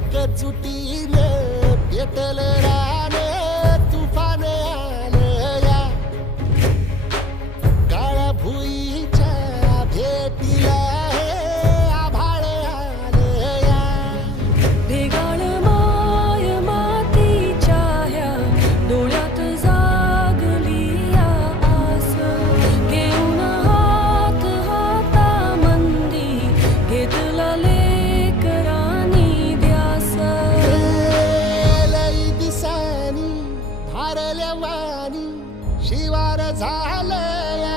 एकजुटीने भेटले रान झाल्या वाणी शिवार झालं